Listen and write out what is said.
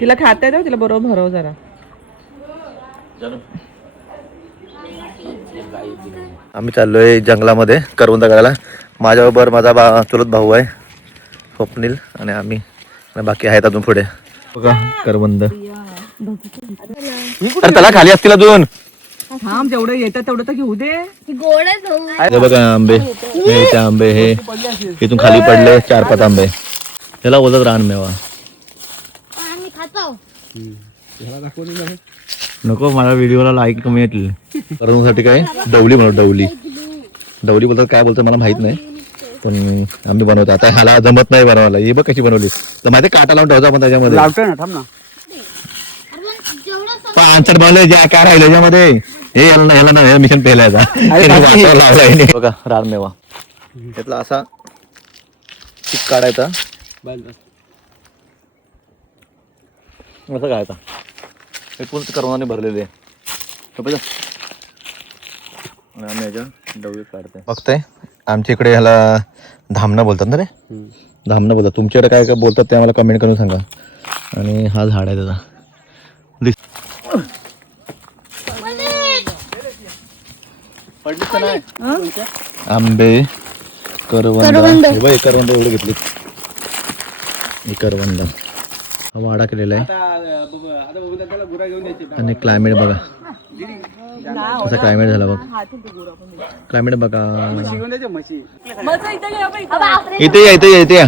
तिला खाता येतं तिला बरोबर भरव जरा. आम्ही चाललोय जंगलामध्ये करवंद काढायला. माझ्याबरोबर माझा चुलत भाऊ आहे स्वप्नील आणि आम्ही बाकी आहेत अजून पुढे. बघा करवंद. अरे त्याला खाली असतील अजून. थांब जेवढं येतं तेवढं तर घेऊ दे. हे बघा आंबे, हे ते आंबे हे इथून खाली पडले 4-5 आंबे. त्याला बोलतात रानमेवा. नको मला व्हिडिओला लाईक कमी येतील. करवंदासाठी काय डवली बनव डवली बोलतात काय बोलतात मला माहित नाही पण आम्ही बनवतो. आता ह्याला जमत नाही बनवायला. ही बघ कशी बनवली तर माहिती काटा लावून ठेवतो आपण त्याच्यामध्ये. आन्सर बनवले जे काय राहिलं त्याच्यामध्ये हे ह्याला ना मिशन पेलायचा. बघा रानमेवा त्यातला असा चिक काढायचा असं खायचा. हे पूर्ण करवंदाने भरलेले आहे. आम्ही याच्या डवळे काढतोय. बघताय आमच्या इकडे ह्याला धामणं बोलतात ना रे. धामणं बोलतात. तुमच्याकडे काय काय बोलतात ते आम्हाला कमेंट करून सांगा. आणि हा झाड आहे त्याचा. आंबे करवंद करवंद एवढे घेतले. हे करवंद हा वाडा केलेला आहे. आणि क्लायमेट बघा कसा क्लायमेट झाला बघ. क्लायमेट बघा. इथे या.